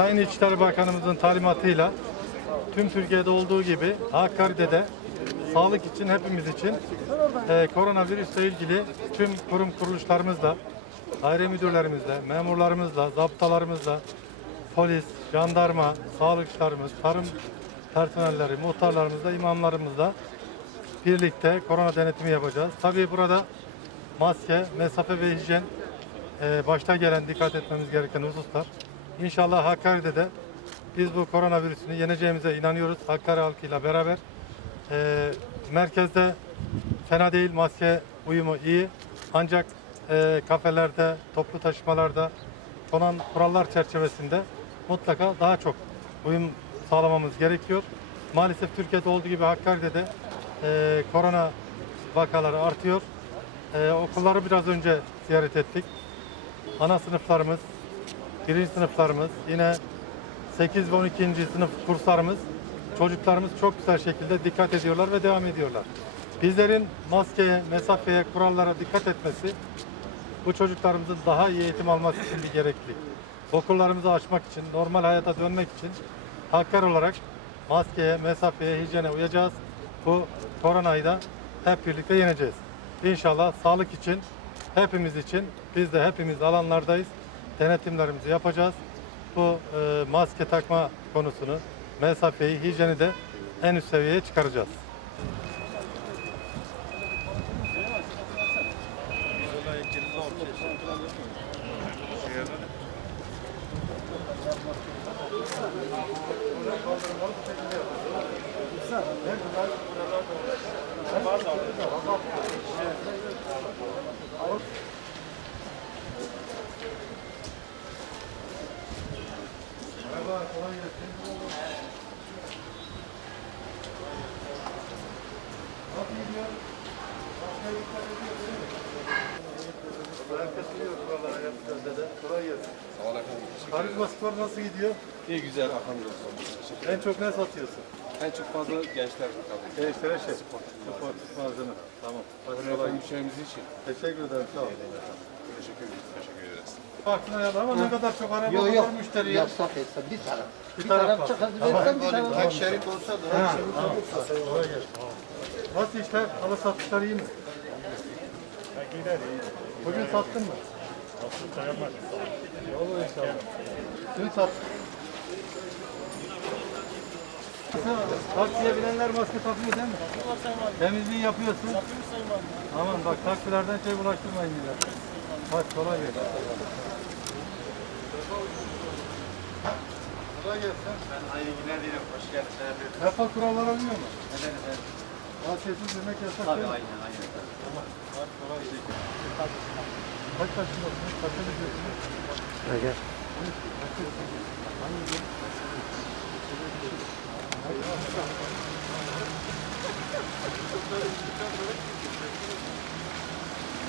Sayın İçişleri Bakanımızın talimatıyla tüm Türkiye'de olduğu gibi Hakkari'de de sağlık için hepimiz için e, koronavirüsle ilgili tüm kurum kuruluşlarımızla, daire müdürlerimizle, memurlarımızla, zaptalarımızla, polis, jandarma, sağlıkçılarımız, tarım personelleri, muhtarlarımızla, imamlarımızla birlikte korona denetimi yapacağız. Tabii burada maske, mesafe ve hijyen e, başta gelen dikkat etmemiz gereken hususlar. İnşallah Hakkari'de de biz bu koronavirüsünü yeneceğimize inanıyoruz. Hakkari halkıyla beraber. E, merkezde fena değil, maske uyumu iyi. Ancak e, kafelerde, toplu taşımalarda konan kurallar çerçevesinde mutlaka daha çok uyum sağlamamız gerekiyor. Maalesef Türkiye'de olduğu gibi Hakkari'de de e, korona vakaları artıyor. E, okulları biraz önce ziyaret ettik. Ana sınıflarımız, birinci sınıflarımız, yine 8 ve 12. sınıf kurslarımız, çocuklarımız çok güzel şekilde dikkat ediyorlar ve devam ediyorlar. Bizlerin maskeye, mesafeye, kurallara dikkat etmesi bu çocuklarımızın daha iyi eğitim alması için bir gereklilik. Okullarımızı açmak için, normal hayata dönmek için Hakkari olarak maskeye, mesafeye, hijyene uyacağız. Bu koronayı da hep birlikte yeneceğiz. İnşallah sağlık için, hepimiz için, biz de hepimiz alanlardayız. Denetimlerimizi yapacağız. Bu e, maske takma konusunu, mesafeyi, hijyeni de en üst seviyeye çıkaracağız. Merhaba, kolay gelsin. Nasıl gidiyor? Maskeye dikkat ediyor değil mi? Herkes biliyor kurallara yapacağız dede. Kolay gelsin. Sağ ol efendim. Karizma spor nasıl gidiyor? İyi güzel. Teşekkür En çok ne satıyorsun? En çok fazla gençler tabii. Gençlere şey. Spor. Spor malzeme. Tamam. Hadi kolay müşterimiz için. Teşekkür ederim. Sağ ol. Teşekkür ederiz. Teşekkür ederiz. Baktın ayarlar ama ne kadar çok araba Yok var müşteri ya. Yasak etsen bir taraf. Bir Bir taraf taraf var. çıkartırsan bir taraf. Tek şerit olsa da. Kolay gelsin. Nasıl işler? Halı satışlar iyi mi? Gider. Bugün sattın mı? Sayılmaz. Olur inşallah. Dün sattın. Taksiye binenler maske takmıyor değil mi? Temizliği yapıyorsun. Aman bak taksilerden şey bulaştırmayın bize. Hadi kolay gelsin. Kolay gelsin. Ben aynı günler değilim. Hoş geldiniz. Kafa kurallara uyuyor mu? Efendim efendim. Maskesiz yemek yasak Tabii değil mi? aynen aynen. Hadi kolay gelsin. Kaç yaşındasınız? Kaça gidiyorsunuz?